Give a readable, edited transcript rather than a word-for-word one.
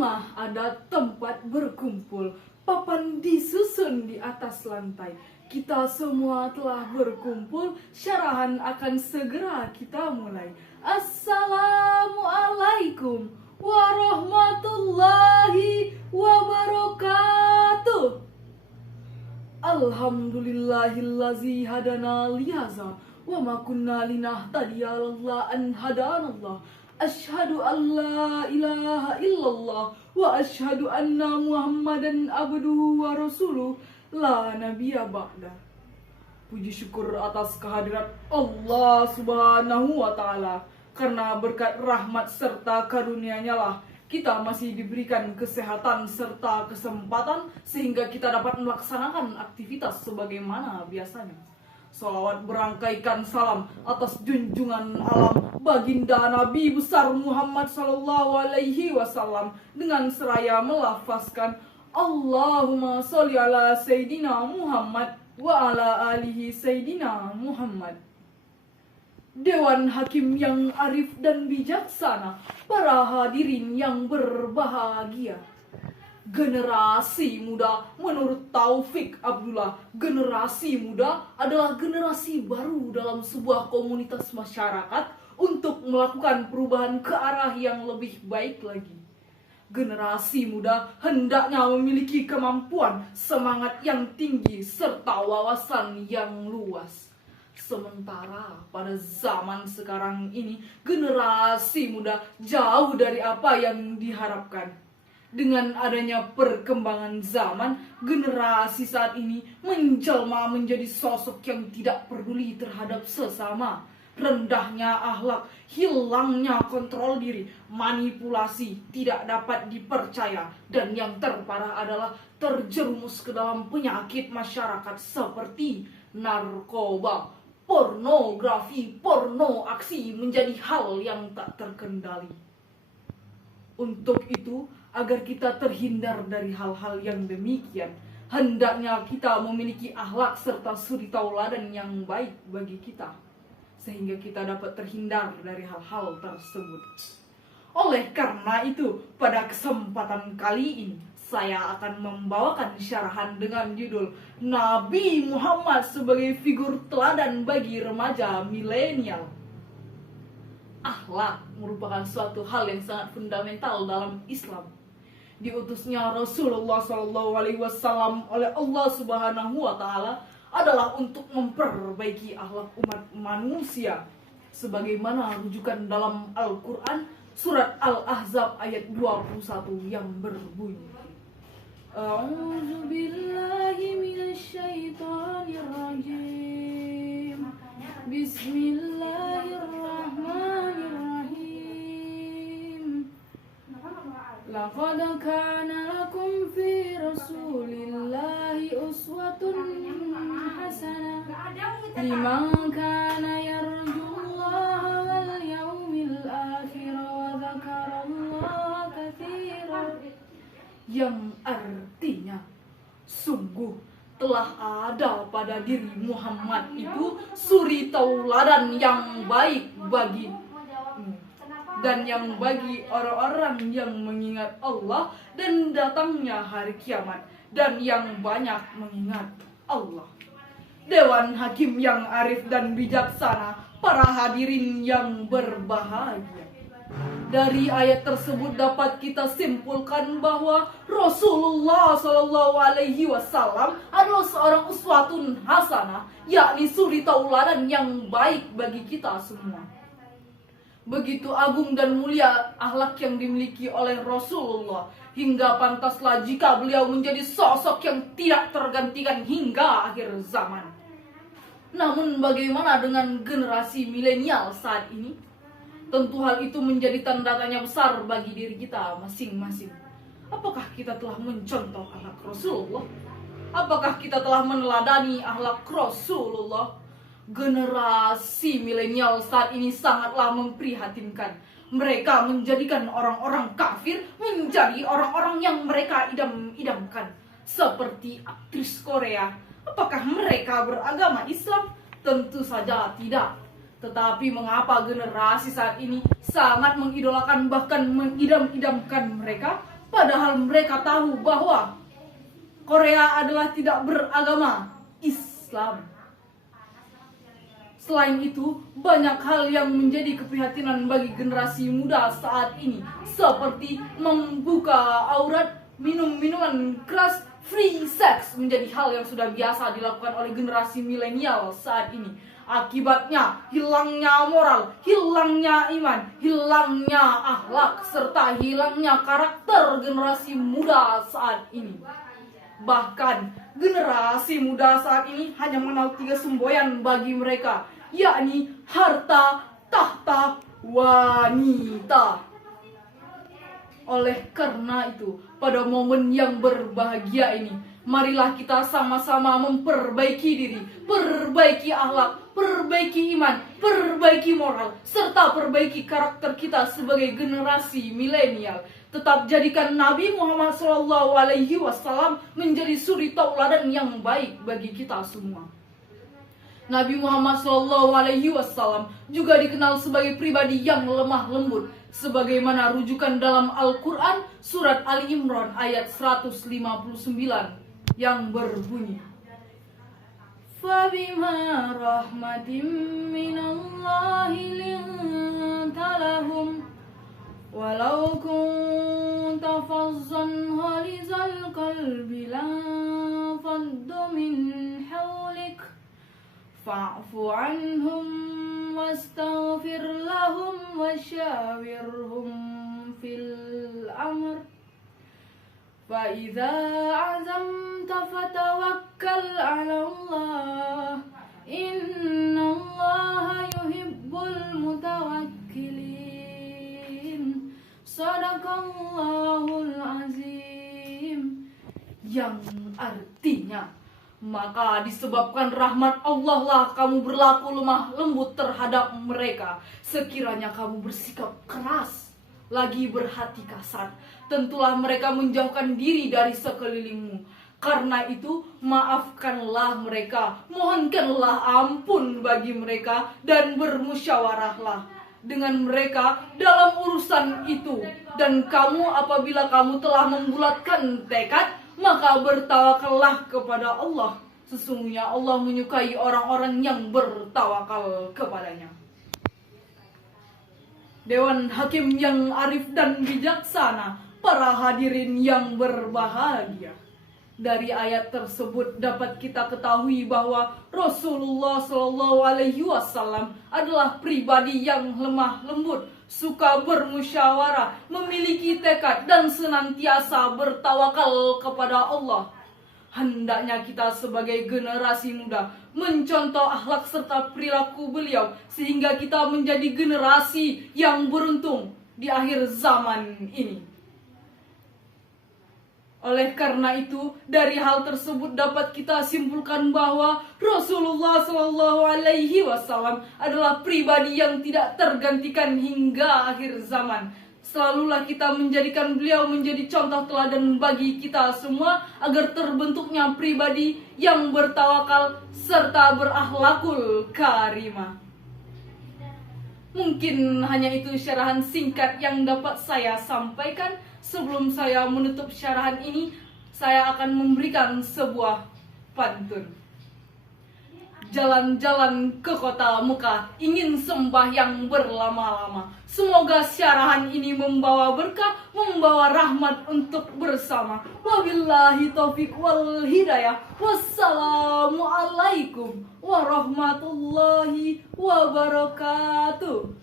rumah ada tempat berkumpul, papan disusun di atas lantai. Kita semua telah berkumpul, syarahan akan segera kita mulai. Assalamualaikum warahmatullahi wabarakatuh. Alhamdulillahillazi hadana lihaza wa ma kunna linahtadiya laula an hadanallah. Asyhadu an la ilaha illallah wa asyhadu anna Muhammadan abduhu wa rasuluh la nabiyya ba'da. Puji syukur atas kehadirat Allah Subhanahu wa taala, karena berkat rahmat serta karunia-Nya lah kita masih diberikan kesehatan serta kesempatan sehingga kita dapat melaksanakan aktivitas sebagaimana biasanya. Salawat berangkaikan salam atas junjungan alam baginda Nabi besar Muhammad sallallahu alaihi wasallam dengan seraya melafazkan Allahumma sholli ala Sayyidina Muhammad wa ala alihi Sayyidina Muhammad. Dewan Hakim yang arif dan bijaksana, para hadirin yang berbahagia. Generasi muda menurut Taufik Abdullah, generasi muda adalah generasi baru dalam sebuah komunitas masyarakat untuk melakukan perubahan ke arah yang lebih baik lagi. Generasi muda hendaknya memiliki kemampuan, semangat yang tinggi, serta wawasan yang luas. Sementara pada zaman sekarang ini, generasi muda jauh dari apa yang diharapkan. Dengan adanya perkembangan zaman, generasi saat ini menjelma menjadi sosok yang tidak peduli terhadap sesama. Rendahnya akhlak, hilangnya kontrol diri, manipulasi, tidak dapat dipercaya, dan yang terparah adalah terjerumus ke dalam penyakit masyarakat seperti narkoba, pornografi, porno aksi menjadi hal yang tak terkendali. Untuk itu, agar kita terhindar dari hal-hal yang demikian, hendaknya kita memiliki akhlak serta suri tauladan yang baik bagi kita, sehingga kita dapat terhindar dari hal-hal tersebut. Oleh karena itu, pada kesempatan kali ini, saya akan membawakan syarahan dengan judul Nabi Muhammad sebagai figur teladan bagi remaja milenial. Akhlak merupakan suatu hal yang sangat fundamental dalam Islam. Diutusnya Rasulullah SAW oleh Allah Subhanahu wa taala adalah untuk memperbaiki akhlak umat manusia, sebagaimana rujukan dalam Al-Qur'an surat Al-Ahzab ayat 21 yang berbunyi A'udzu billahi minasyaitonir rajim. Bismillahirrahmanirrahim. Laqad kana lakum fi Rasulillahi uswatun hasanah liman kana yarjullaha wal yawmil akhir wa dzakarallaha katsiran. Yang artinya, sungguh telah ada pada diri Muhammad itu suri tauladan yang baik bagi dan yang bagi orang-orang yang mengingat Allah dan datangnya hari kiamat, dan yang banyak mengingat Allah. Dewan Hakim yang arif dan bijaksana, para hadirin yang berbahagia. Dari ayat tersebut dapat kita simpulkan bahwa Rasulullah SAW adalah seorang uswatun hasanah, yakni suri tauladan yang baik bagi kita semua. Begitu agung dan mulia akhlak yang dimiliki oleh Rasulullah, hingga pantaslah jika beliau menjadi sosok yang tidak tergantikan hingga akhir zaman. Namun bagaimana dengan generasi milenial saat ini? Tentu hal itu menjadi tanda tanya besar bagi diri kita masing-masing. Apakah kita telah mencontoh akhlak Rasulullah? Apakah kita telah meneladani akhlak Rasulullah? Generasi milenial saat ini sangatlah memprihatinkan. Mereka menjadikan orang-orang kafir menjadi orang-orang yang mereka idam-idamkan. Seperti aktris Korea. Apakah mereka beragama Islam? Tentu saja tidak. Tetapi mengapa generasi saat ini sangat mengidolakan bahkan mengidam-idamkan mereka? padahal mereka tahu bahwa Korea adalah tidak beragama Islam. Selain itu, banyak hal yang menjadi keprihatinan bagi generasi muda saat ini, seperti membuka aurat, minum minuman keras, free sex menjadi hal yang sudah biasa dilakukan oleh generasi milenial saat ini. Akibatnya, hilangnya moral, hilangnya iman, hilangnya akhlak, serta hilangnya karakter generasi muda saat ini. Bahkan, generasi muda saat ini hanya mengenal 3 semboyan bagi mereka, yakni harta, tahta, wanita. Oleh karena itu, pada momen yang berbahagia ini, marilah kita sama-sama memperbaiki diri, perbaiki akhlak, perbaiki iman, perbaiki moral, serta perbaiki karakter kita sebagai generasi milenial. Tetap jadikan Nabi Muhammad SAW menjadi suri tauladan yang baik bagi kita semua. Nabi Muhammad SAW juga dikenal sebagai pribadi yang lemah lembut, sebagaimana rujukan dalam Al-Quran surat Ali Imran ayat 159 yang berbunyi, "Fabima rahmatin minallahi linta lahum walau kunta fazzan ghalizal qalbi lanfaddu min hawlik fa'fu anhum wastaghfir lahum wasyawirhum fil amr فإذا عزمت فتوكل على الله إن الله يحب المتوكلين صدق الله العظيم. Yang artinya, maka disebabkan rahmat Allah lah kamu berlaku lemah lembut terhadap mereka. Sekiranya kamu bersikap keras, lagi berhati kasar, tentulah mereka menjauhkan diri dari sekelilingmu. Karena itu, maafkanlah mereka, mohonkanlah ampun bagi mereka, dan bermusyawarahlah dengan mereka dalam urusan itu. Dan kamu apabila kamu telah membulatkan tekad, maka bertawakallah kepada Allah. Sesungguhnya Allah menyukai orang-orang yang bertawakal kepadanya. Dewan Hakim yang arif dan bijaksana, para hadirin yang berbahagia. Dari ayat tersebut dapat kita ketahui bahwa Rasulullah SAW adalah pribadi yang lemah lembut, suka bermusyawarah, memiliki tekad dan senantiasa bertawakal kepada Allah. Hendaknya kita sebagai generasi muda mencontoh akhlak serta perilaku beliau, sehingga kita menjadi generasi yang beruntung di akhir zaman ini. Oleh karena itu, dari hal tersebut dapat kita simpulkan bahwa Rasulullah SAW adalah pribadi yang tidak tergantikan hingga akhir zaman. Selalulah kita menjadikan beliau menjadi contoh teladan bagi kita semua, agar terbentuknya pribadi yang bertawakal serta berakhlakul karimah. Mungkin hanya itu syarahan singkat yang dapat saya sampaikan. Sebelum saya menutup syarahan ini, saya akan memberikan sebuah pantun. Jalan-jalan ke kota Mekah, ingin sembahyang berlama-lama. Semoga syarahan ini membawa berkah, membawa rahmat untuk bersama. Wabillahi taufiq wal hidayah. Wassalamualaikum warahmatullahi wabarakatuh.